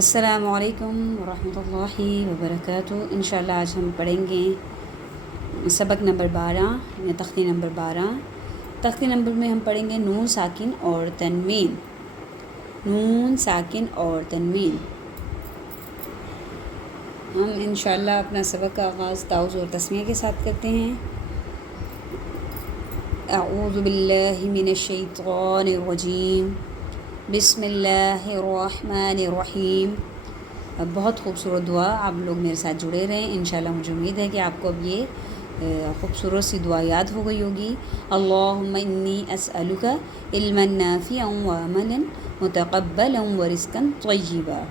السلام علیکم ورحمۃ اللہ وبرکاتہ۔ انشاءاللہ آج ہم پڑھیں گے سبق نمبر 12 یا تختی نمبر 12۔ تختی نمبر میں ہم پڑھیں گے نون ساکن اور تنوین۔ نون ساکن اور تنوین۔ ہم انشاءاللہ اپنا سبق کا آغاز تعوذ اور تسمیہ کے ساتھ کرتے ہیں۔ اعوذ باللہ من الشیطان الرجیم، بسم اللہ الرحمن الرحیم۔ بہت خوبصورت دعا، آپ لوگ میرے ساتھ جڑے رہیں انشاءاللہ۔ مجھے امید ہے کہ آپ کو اب یہ خوبصورت سی دعا یاد ہو گئی ہوگی۔ اللہم انی اسألک علما نافعا وعملا متقبلا ورزقا طیبا۔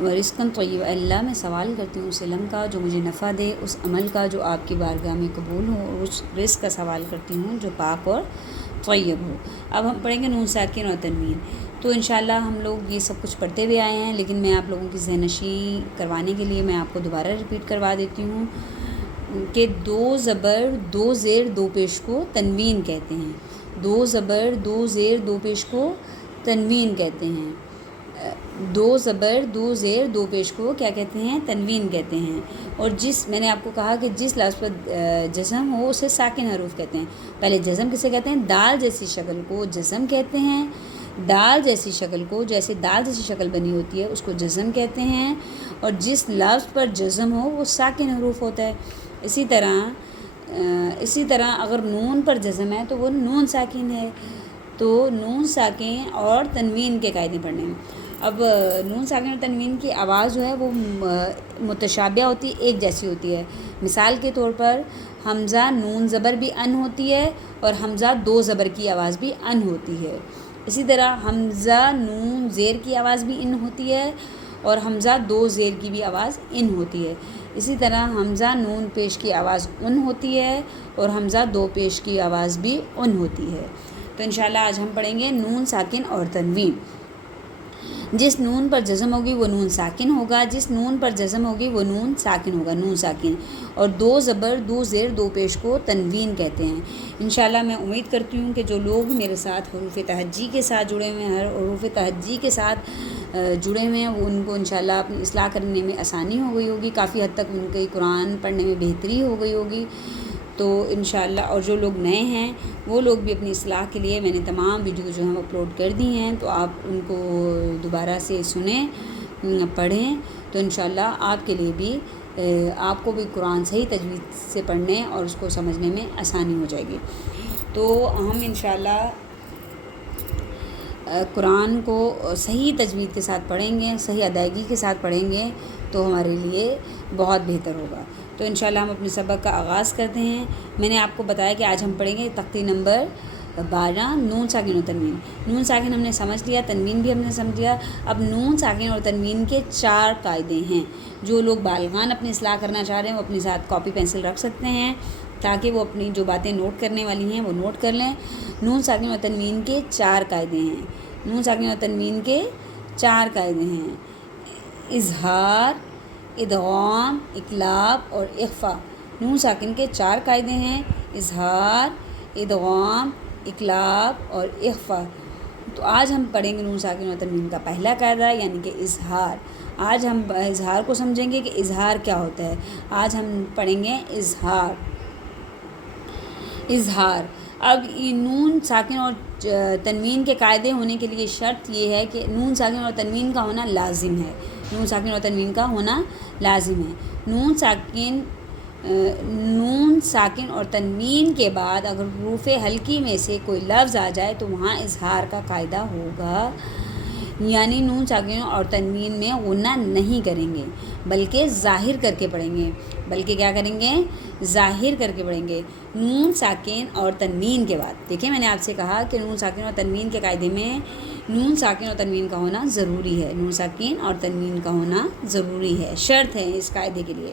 ورزقا طیبا، اللہ میں سوال کرتی ہوں اس علم کا جو مجھے نفع دے، اس عمل کا جو آپ کی بارگاہ میں قبول ہو، اور اس رزق کا سوال کرتی ہوں جو پاک اور طیب ہو۔ اب ہم پڑھیں گے نون ساکن اور تنوین۔ تو انشاءاللہ ہم لوگ یہ سب کچھ پڑھتے ہوئے آئے ہیں، لیکن میں آپ لوگوں کی ذہن نشی کروانے کے لیے میں آپ کو دوبارہ ریپیٹ کروا دیتی ہوں کہ دو زبر دو زیر دو پیش کو تنوین کہتے ہیں۔ دو زبر دو زیر دو پیش کو تنوین کہتے ہیں۔ دو زبر دو زیر دو پیش کو کیا کہتے ہیں؟ تنوین کہتے ہیں۔ اور میں نے آپ کو کہا کہ جس لفظ پر جزم ہو اسے ساکن حروف کہتے ہیں۔ پہلے جزم کسے کہتے ہیں؟ دال جیسی شکل کو جزم کہتے ہیں۔ دال جیسی شکل کو، جیسے دال جیسی شکل بنی ہوتی ہے اس کو جزم کہتے ہیں، اور جس لفظ پر جزم ہو وہ ساکن حروف ہوتا ہے۔ اسی طرح اگر نون پر جزم ہے تو وہ نون ساکن ہے۔ تو نون ساکن اور تنوین کے قاعدے پڑھنے ہیں۔ اب نون ساکن اور تنوین کی آواز جو ہے وہ متشابہ ہوتی ہے، ایک جیسی ہوتی ہے۔ مثال کے طور پر حمزہ نون زبر بھی ان ہوتی ہے، اور حمزہ دو زبر کی آواز بھی ان ہوتی ہے۔ اسی طرح حمزہ نون زیر کی آواز بھی ان ہوتی ہے، اور حمزہ دو زیر کی بھی آواز ان ہوتی ہے۔ اسی طرح حمزہ نون پیش کی آواز ان ہوتی ہے، اور حمزہ دو پیش کی آواز بھی ان ہوتی ہے۔ تو انشاءاللہ آج ہم پڑھیں گے نون ساکن اور تنوین۔ جس نون پر جزم ہوگی وہ نون ساکن ہوگا، جس نون پر جزم ہوگی وہ نون ساکن ہوگا، نون ساکن۔ اور دو زبر دو زیر دو پیش کو تنوین کہتے ہیں۔ انشاءاللہ میں امید کرتی ہوں کہ جو لوگ میرے ساتھ حروف تہجی کے ساتھ جڑے ہوئے ہیں، حروف تہجی کے ساتھ جڑے ہوئے ہیں، وہ ان کو انشاءاللہ اپنی اصلاح کرنے میں آسانی ہو گئی ہوگی، کافی حد تک ان کے قرآن پڑھنے میں بہتری ہو گئی ہوگی۔ تو انشاءاللہ اور جو لوگ نئے ہیں وہ لوگ بھی اپنی اصلاح کے لیے میں نے تمام ویڈیو جو ہیں وہ اپلوڈ کر دی ہیں، تو آپ ان کو دوبارہ سے سنیں، پڑھیں، تو انشاءاللہ آپ کے لیے بھی آپ کو بھی قرآن صحیح تجوید سے پڑھنے اور اس کو سمجھنے میں آسانی ہو جائے گی۔ تو ہم انشاءاللہ قرآن کو صحیح تجوید کے ساتھ پڑھیں گے، صحیح ادائیگی کے ساتھ پڑھیں گے تو ہمارے لیے بہت بہتر ہوگا۔ تو انشاءاللہ ہم اپنے سبق کا آغاز کرتے ہیں۔ میں نے آپ کو بتایا کہ آج ہم پڑھیں گے تختی نمبر 12 نون ساکن اور تنوین۔ نون ساکن ہم نے سمجھ لیا، تنوین بھی ہم نے سمجھ لیا۔ اب نون ساکن اور تنوین کے 4 قاعدے ہیں۔ جو لوگ بالغان اپنی اصلاح کرنا چاہ رہے ہیں وہ اپنے ساتھ کاپی پینسل رکھ سکتے ہیں تاکہ وہ اپنی جو باتیں نوٹ کرنے والی ہیں وہ نوٹ کر لیں۔ نون ساکن اور تنوین کے 4 قاعدے ہیں۔ نون ساکن اور تنوین کے 4 قاعدے ہیں: اظہار، ادغام، اقلاب اور اخفا۔ نون ساکن کے 4 قاعدے ہیں: اظہار، ادغام، اقلاب اور اخفا۔ تو آج ہم پڑھیں گے نون ساکن اور تنوین کا پہلا قاعدہ یعنی کہ اظہار۔ آج ہم اظہار کو سمجھیں گے کہ اظہار کیا ہوتا ہے۔ آج ہم پڑھیں گے اظہار۔ اظہار، اب نون ساکن اور تنوین کے قاعدے ہونے کے لیے شرط یہ ہے کہ نون ساکن اور تنوین کا ہونا لازم ہے۔ نون ساکن اور تنوین کا ہونا لازم ہے۔ نون ساکن اور تنوین کے بعد اگر حروف ہلکی میں سے کوئی لفظ آ جائے تو وہاں اظہار کا قاعدہ ہوگا، یعنی نون ساکن اور تنوین میں غنہ نہیں کریں گے بلکہ ظاہر کر کے پڑھیں گے۔ بلکہ کیا کریں گے؟ ظاہر کر کے پڑھیں گے۔ نون ساکن اور تنوین کے بعد دیکھیں، میں نے آپ سے کہا کہ نون ساکن اور تنوین کے قاعدے میں نون ساکن اور تنوین کا ہونا ضروری ہے۔ نون ساکن اور تنوین کا ہونا ضروری ہے، شرط ہے اس قاعدے کے لیے۔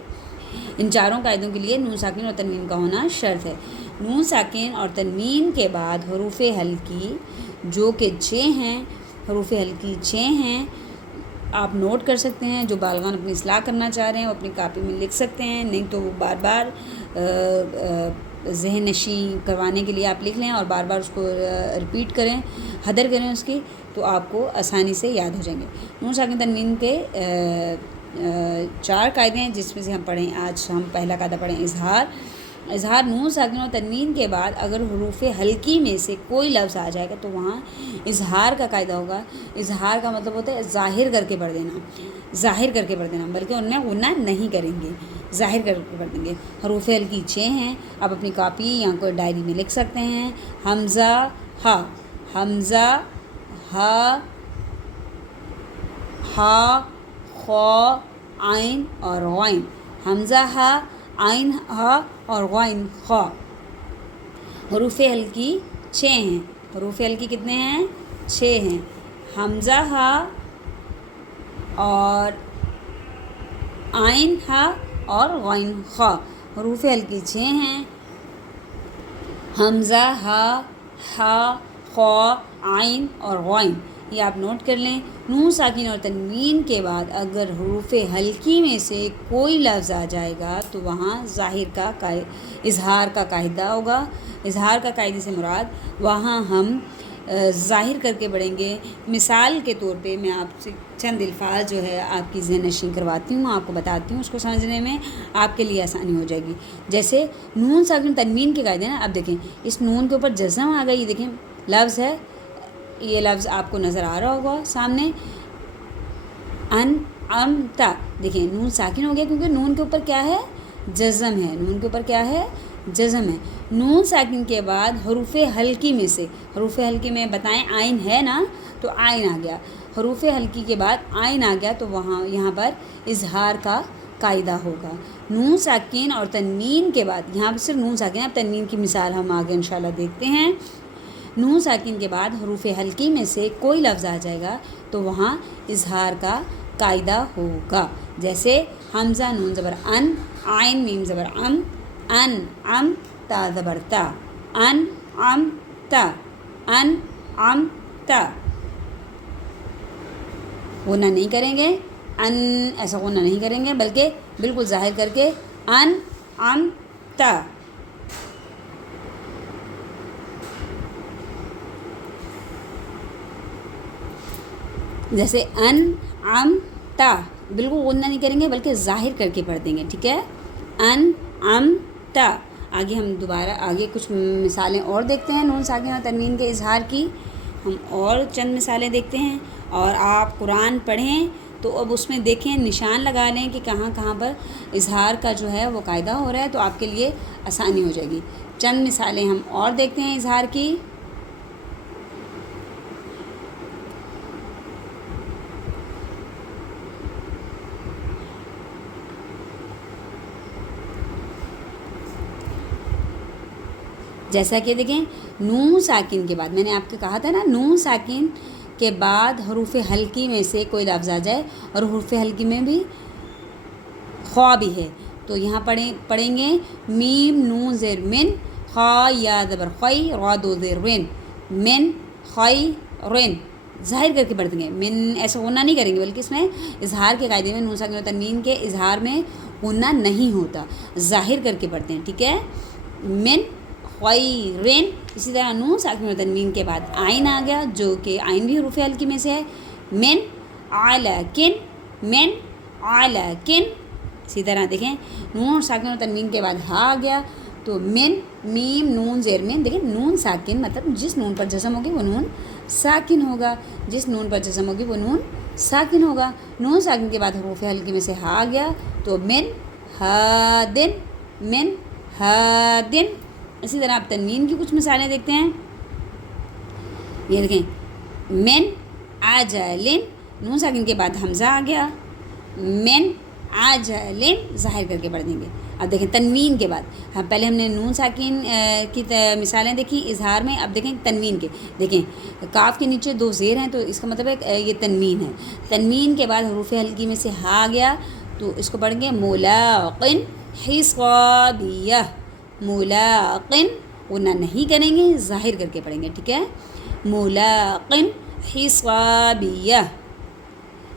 ان 4 قاعدوں کے لیے نون ساکن اور تنوین کا ہونا شرط ہے۔ نون ساکن اور تنوین کے بعد حروف ہلکی جو کہ 6 ہیں، حروف ہلکی 6 ہیں، آپ نوٹ کر سکتے ہیں۔ جو بالغان اپنی اصلاح کرنا چاہ رہے ہیں وہ اپنی کاپی میں لکھ سکتے ہیں، نہیں تو وہ بار بار ذہن نشیں کروانے کے لیے آپ لکھ لیں اور بار بار اس کو رپیٹ کریں، حدر کریں اس کی، تو آپ کو آسانی سے یاد ہو جائیں گے۔ نون ساکن تنوین کے 4 قاعدے ہیں، جس میں سے ہم پڑھیں، آج ہم پہلا قاعدہ پڑھیں اظہار۔ اظہار نون ساکن اور تنوین کے بعد اگر حروف ہلکی میں سے کوئی لفظ آ جائے گا تو وہاں اظہار کا قاعدہ ہوگا۔ اظہار کا مطلب ہوتا ہے ظاہر کر کے پڑھ دینا، ظاہر کر کے پڑھ دینا، بلکہ ان میں غنہ نہیں کریں گے، ظاہر کر کے پڑھ دیں گے۔ حروف ہلکی 6 ہیں، آپ اپنی کاپی یا کوئی ڈائری میں لکھ سکتے ہیں۔ حمزہ ہا، حمزہ ہا، ہا، خا، عین اور غین، حمزہ ہا، عین ہا اور غین خا۔ حروف ہلکی 6 ہیں، حروف ہلکی کتنے ہیں؟ 6 ہیں۔ حمزہ ہا اور عین ہا اور غین خا، حروف ہلکی 6 ہیں۔ حمزہ ہا، ہا، خا، عین اور غین، یہ آپ نوٹ کر لیں۔ نون ساکن اور تنوین کے بعد اگر حروف ہلکی میں سے کوئی لفظ آ جائے گا تو وہاں اظہار کا قاعدہ ہوگا۔ اظہار کا قاعدے سے مراد وہاں ہم ظاہر کر کے پڑھیں گے۔ مثال کے طور پہ میں آپ سے چند الفاظ جو ہے آپ کی ذہن نشین کرواتی ہوں، آپ کو بتاتی ہوں، اس کو سمجھنے میں آپ کے لیے آسانی ہو جائے گی۔ جیسے نون ساکن تنوین کے قاعدے نا، اب دیکھیں اس نون کے اوپر جزم آ گئی، دیکھیں لفظ ہے، یہ لفظ آپ کو نظر آ رہا ہوگا سامنے، ان ام تا، دیکھیں نون ساکن ہو گیا کیونکہ نون کے اوپر کیا ہے؟ جزم ہے، نون کے اوپر کیا ہے؟ جزم ہے۔ نون ساکن کے بعد حروف ہلکی میں سے، حروف ہلکی میں بتائیں عین ہے نا، تو عین آ گیا، حروف ہلکی کے بعد عین آ گیا تو وہاں یہاں پر اظہار کا قاعدہ ہوگا۔ نون ساکن اور تنوین کے بعد، یہاں پر صرف نون ساکن ہے، اب تنوین کی مثال ہم آگے انشاءاللہ دیکھتے ہیں۔ نون ساکن کے بعد حروف ہلکی میں سے کوئی لفظ آ جائے گا تو وہاں اظہار کا قاعدہ ہوگا۔ جیسے حمزہ نون زبر ان، عین میم زبر ام، ان ام تا زبر تا، ان ام تا، ان ام تا، غنہ نہیں کریں گے، ان ایسا غنہ نہیں کریں گے، بلکہ بالکل ظاہر کر کے ان ام تا۔ جیسے ان ام تا، بالکل غنہ نہیں کریں گے بلکہ ظاہر کر کے پڑھ دیں گے، ٹھیک ہے؟ ان ام تا۔ آگے ہم دوبارہ آگے کچھ مثالیں اور دیکھتے ہیں نون ساکن اور تنوین کے اظہار کی، ہم اور چند مثالیں دیکھتے ہیں۔ اور آپ قرآن پڑھیں تو اب اس میں دیکھیں، نشان لگا لیں کہ کہاں کہاں پر اظہار کا جو ہے وہ قاعدہ ہو رہا ہے، تو آپ کے لیے آسانی ہو جائے گی۔ چند مثالیں ہم اور دیکھتے ہیں اظہار کی۔ جیسا کہ دیکھیں نون ساکن کے بعد، میں نے آپ کو کہا تھا نا، نون ساکن کے بعد حروف ہلکی میں سے کوئی لفظ آ جائے اور حروف ہلکی میں بھی خوا بھی ہے، تو یہاں پڑھیں گے میم نون زیر من، خا یا زبر خی، را دو زیر رن، من خی رن، ظاہر کر کے پڑھ دیں گے۔ من ایسا غنہ نہیں کریں گے، بلکہ اس میں اظہار کے قاعدے میں نون ساکن و تنوین کے اظہار میں غنہ نہیں ہوتا، ظاہر کر کے پڑھتے ہیں، ٹھیک ہے؟ من خیرن۔ اسی طرح نون ساکن و تنوین کے بعد عین آ گیا، جو کہ عین بھی حروف ہلکی میں سے ہے، من علیکن، من علیکن۔ اسی طرح دیکھیں نون ساکن و تنوین کے بعد ہا آ گیا تو من میم نون زیر من، دیکھیں نون ساکن مطلب جس نون پر جزم ہوگی وہ نون ساکن ہوگا، جس نون پر جزم ہوگی وہ نون ساکن ہوگا۔ نون ساکن کے بعد حروف ہلکی میں سے ہا آ گیا تو من ہادن، من ہادن۔ اسی طرح آپ تنوین کی کچھ مثالیں دیکھتے ہیں، یہ دیکھیں من عجلن، نون ساکن کے بعد حمزہ آ گیا، من عجلن، ظاہر کر کے پڑھ دیں گے۔ اب دیکھیں تنوین کے بعد، پہلے ہم نے نون ساکن کی مثالیں دیکھیں اظہار میں، اب دیکھیں تنوین کے، دیکھیں کاف کے نیچے 2 زیر ہیں تو اس کا مطلب ہے یہ تنوین ہے۔ تنوین کے بعد حروف ہلکی میں سے ہا آ گیا تو اس کو پڑھیں گے ملاقن حسابیہ، ملاقن، غنہ نہیں کریں گے، ظاہر کر کے پڑھیں گے، ٹھیک ہے؟ ملاقن حسابیہ۔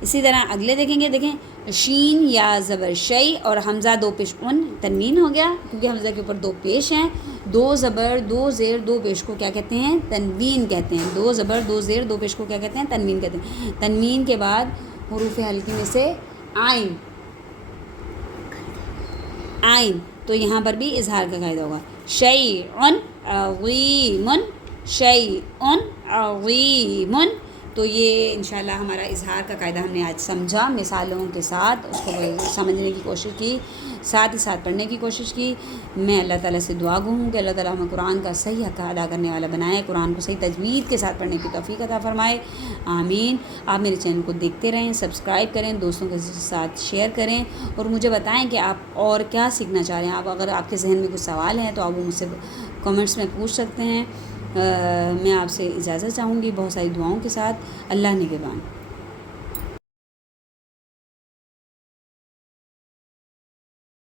اسی طرح اگلے دیکھیں گے، دیکھیں شین یا زبر شی اور حمزہ دو پیش ان تنوین ہو گیا کیونکہ حمزہ کے اوپر دو پیش ہیں. دو زبر دو زیر دو پیش کو کیا کہتے ہیں؟ تنوین کہتے ہیں. دو زبر دو زیر دو پیش کو کیا کہتے ہیں؟ تنوین کہتے ہیں. تنوین کے بعد حروف ہلکی میں سے آئین آئین تو یہاں پر بھی اظہار کا قاعدہ ہوگا. شیء عظیم شیء عظیم. تو یہ انشاءاللہ ہمارا اظہار کا قاعدہ ہم نے آج سمجھا مثالوں کے ساتھ اس کو سمجھنے کی کوشش کی ساتھ ہی ساتھ پڑھنے کی کوشش کی. میں اللہ تعالیٰ سے دعا گو ہوں کہ اللہ تعالیٰ ہمیں قرآن کا صحیح حق ادا کرنے والا بنائے, قرآن کو صحیح تجوید کے ساتھ پڑھنے کی توفیق عطا فرمائے, آمین. آپ میرے چینل کو دیکھتے رہیں, سبسکرائب کریں, دوستوں کے ساتھ شیئر کریں اور مجھے بتائیں کہ آپ اور کیا سیکھنا چاہ رہے ہیں. آپ اگر آپ کے ذہن میں کچھ سوال ہیں تو آپ وہ مجھ سے کامنٹس میں پوچھ سکتے ہیں. میں آپ سے اجازت چاہوں گی بہت ساری دعاؤں کے ساتھ. اللہ نگہبان.